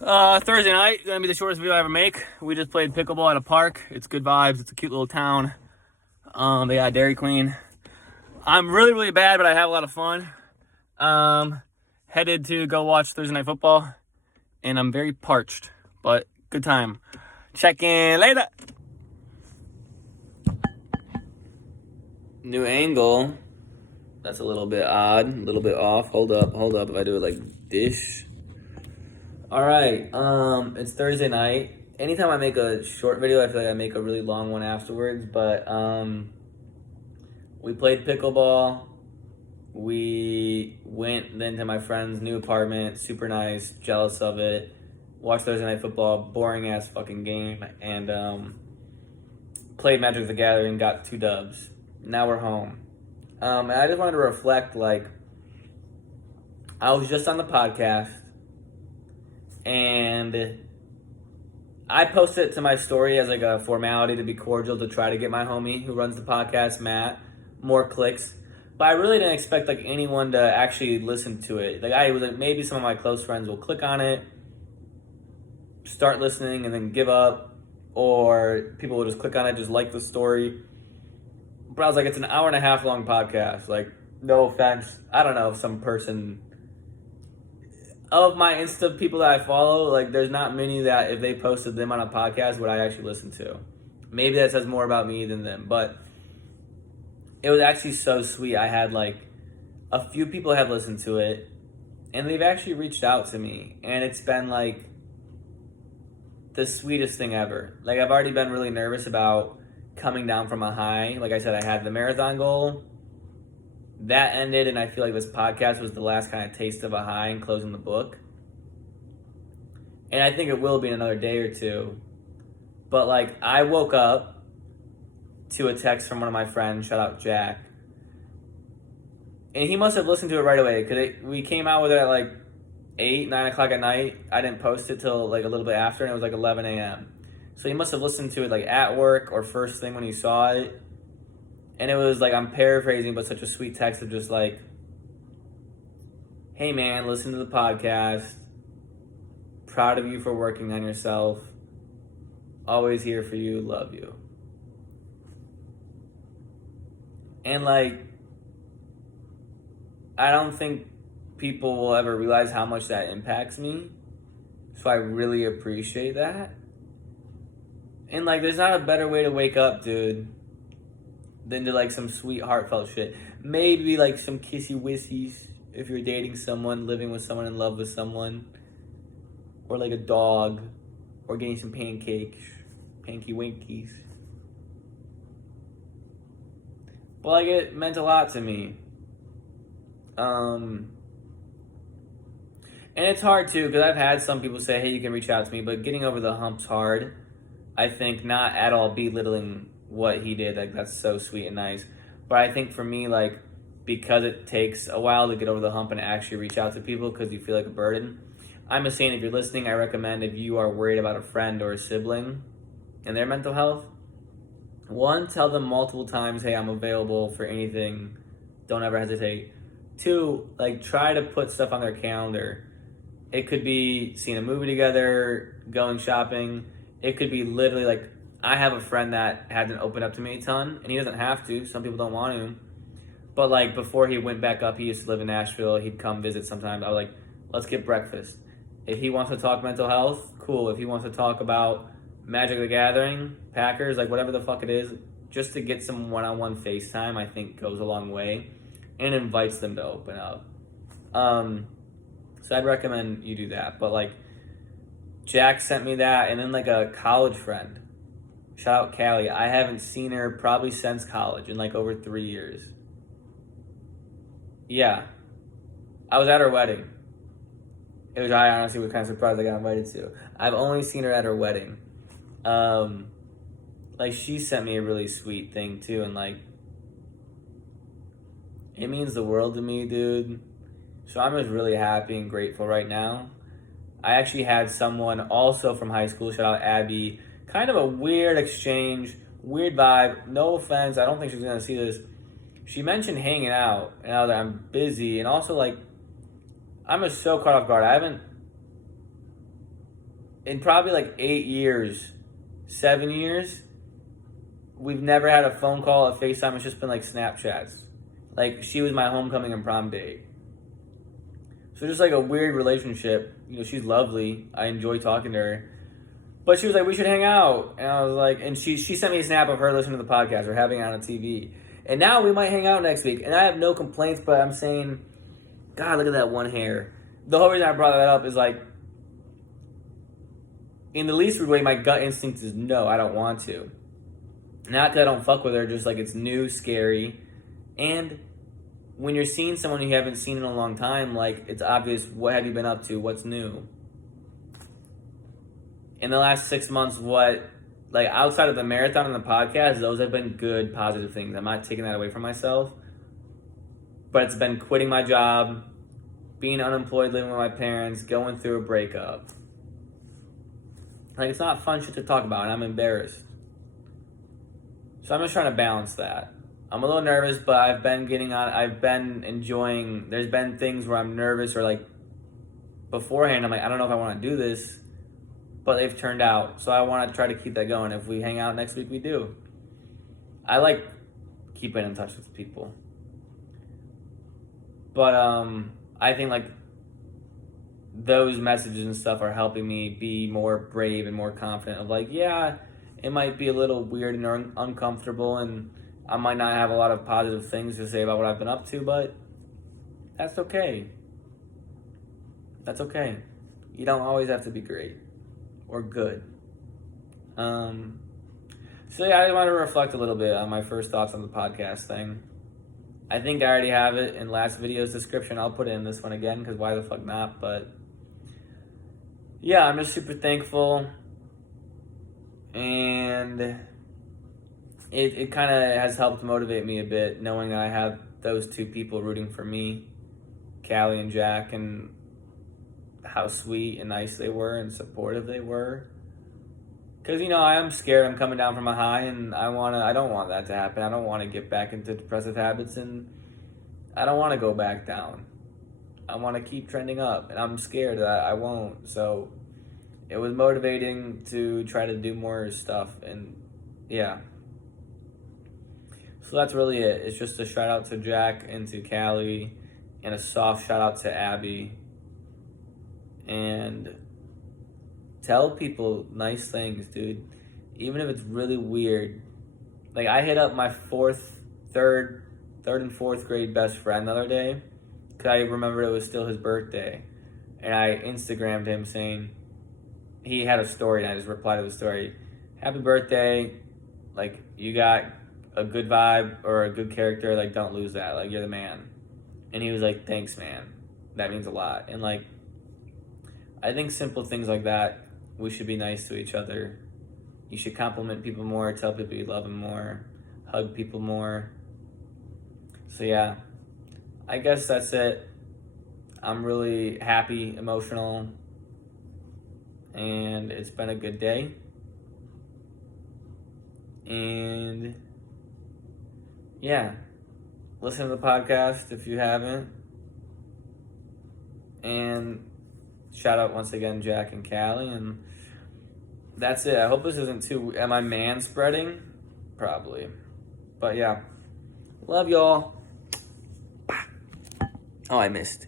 Thursday night, gonna be the shortest video I ever make. We just played pickleball at a park. It's good vibes. It's a cute little town. They got Dairy Queen. I'm really bad, but I have a lot of fun. Headed to go watch Thursday Night Football, and I'm very parched, but good time. Check in later. New angle. That's a little bit odd, a little bit off. Hold up. If I do it like this. All right, it's Thursday night. Anytime I make a short video, I feel like I make a really long one afterwards, but we played pickleball. We went then to my friend's new apartment, super nice, jealous of it. Watched Thursday Night Football, boring ass fucking game, and played Magic the Gathering, got 2 dubs. Now we're home. And I just wanted to reflect, like, I was just on the podcast, and I posted it to my story as like a formality to be cordial to try to get my homie who runs the podcast, Matt, more clicks. But I really didn't expect like anyone to actually listen to it. Like I was like, maybe some of my close friends will click on it, start listening, and then give up, or people will just click on it, just like the story. But I was like, it's an hour and a half long podcast. Like, no offense, I don't know if some person of my Insta people that I follow, like there's not many that if they posted them on a podcast would I actually listen to. Maybe that says more about me than them, but it was actually so sweet. I had like a few people have listened to it, and they've actually reached out to me, and it's been like the sweetest thing ever. Like I've already been really nervous about coming down from a high. Like I said, I had the marathon goal. That ended, and I feel like this podcast was the last kind of taste of a high and closing the book. And I think it will be in another day or two. But, like, I woke up to a text from one of my friends, shout out Jack. And he must have listened to it right away, because we came out with it at, like, 8, 9 o'clock at night. I didn't post it till, like, a little bit after, and it was, like, 11 a.m. So he must have listened to it, like, at work or first thing when he saw it. And it was like, I'm paraphrasing, but such a sweet text of just like, hey man, listen to the podcast. Proud of you for working on yourself. Always here for you, love you. And like, I don't think people will ever realize how much that impacts me. So I really appreciate that. And like, there's not a better way to wake up, dude, than to like some sweet heartfelt shit. Maybe like some kissy wissies if you're dating someone, living with someone, in love with someone, or like a dog, or getting some pancakes, panky winkies. But like it meant a lot to me. And it's hard too, because I've had some people say, hey, you can reach out to me, but getting over the hump's hard. I think not at all belittling what he did, like that's so sweet and nice, but I think for me, like, because it takes a while to get over the hump and actually reach out to people because you feel like a burden, I'm just saying, if you're listening, I recommend, if you are worried about a friend or a sibling and their mental health, 1, tell them multiple times, hey, I'm available for anything, don't ever hesitate. 2, like, try to put stuff on their calendar. It could be seeing a movie together, going shopping. It could be literally like, I have a friend that hasn't opened up to me a ton, and he doesn't have to. Some people don't want to. But, like, before he went back up, he used to live in Nashville. He'd come visit sometimes. I was like, let's get breakfast. If he wants to talk mental health, cool. If he wants to talk about Magic the Gathering, Packers, like, whatever the fuck it is, just to get some one-on-one FaceTime, I think goes a long way and invites them to open up. So I'd recommend you do that. But, like, Jack sent me that, and then, like, a college friend. Shout out Callie. I haven't seen her probably since college in like over 3 years. Yeah. I was at her wedding. I honestly was kind of surprised I got invited to. I've only seen her at her wedding. Like she sent me a really sweet thing too, and like it means the world to me, dude. So I'm just really happy and grateful right now. I actually had someone also from high school, shout out Abby, kind of a weird exchange, weird vibe. No offense, I don't think she's gonna see this. She mentioned hanging out, and I was like, I'm busy, and also like, I'm just so caught off guard. I haven't in probably like 8 years, 7 years, we've never had a phone call, a FaceTime. It's just been like Snapchats. Like, she was my homecoming and prom date. So just like a weird relationship. You know, she's lovely. I enjoy talking to her. But she was like, we should hang out. And I was like, and she sent me a snap of her listening to the podcast or having it on a TV. And now we might hang out next week. And I have no complaints, but I'm saying, God, look at that one hair. The whole reason I brought that up is like, in the least weird way, my gut instinct is no, I don't want to. Not because I don't fuck with her, just like it's new, scary. And when you're seeing someone you haven't seen in a long time, like, it's obvious, what have you been up to? What's new? In the last 6 months, like, outside of the marathon and the podcast, those have been good, positive things. I'm not taking that away from myself. But it's been quitting my job, being unemployed, living with my parents, going through a breakup. Like, it's not fun shit to talk about, and I'm embarrassed. So I'm just trying to balance that. I'm a little nervous, but I've been enjoying, there's been things where I'm nervous or like beforehand, I'm like, I don't know if I want to do this, but they've turned out. So I want to try to keep that going. If we hang out next week, we do. I like keeping in touch with people. But I think like those messages and stuff are helping me be more brave and more confident of like, yeah, it might be a little weird and uncomfortable, and I might not have a lot of positive things to say about what I've been up to, but that's okay. That's okay. You don't always have to be great or good. So yeah, I just want to reflect a little bit on my first thoughts on the podcast thing. I think I already have it in last video's description. I'll put it in this one again, because why the fuck not? But yeah, I'm just super thankful. And it kind of has helped motivate me a bit, knowing that I have those two people rooting for me, Callie and Jack, and how sweet and nice they were and supportive they were. Because, you know, I am scared. I'm coming down from a high, and I don't want that to happen. I don't want to get back into depressive habits, and I don't want to go back down. I want to keep trending up, and I'm scared that I won't. So it was motivating to try to do more stuff, and yeah. So that's really it. It's just a shout out to Jack and to Callie, and a soft shout out to Abby. And tell people nice things, dude. Even if it's really weird. Like, I hit up my third and fourth grade best friend the other day, because I remembered it was still his birthday. And I Instagrammed him saying, he had a story, and I just replied to the story, happy birthday, like, you got a good vibe or a good character, like, don't lose that, like, you're the man. And he was like, thanks, man, that means a lot. And like, I think simple things like that, we should be nice to each other. You should compliment people more, tell people you love them more, hug people more. So yeah, I guess that's it. I'm really happy, emotional, and it's been a good day. And yeah, listen to the podcast if you haven't. And shout out once again, Jack and Callie. And that's it. I hope this isn't too... Am I man-spreading? Probably. But yeah. Love y'all. Oh, I missed.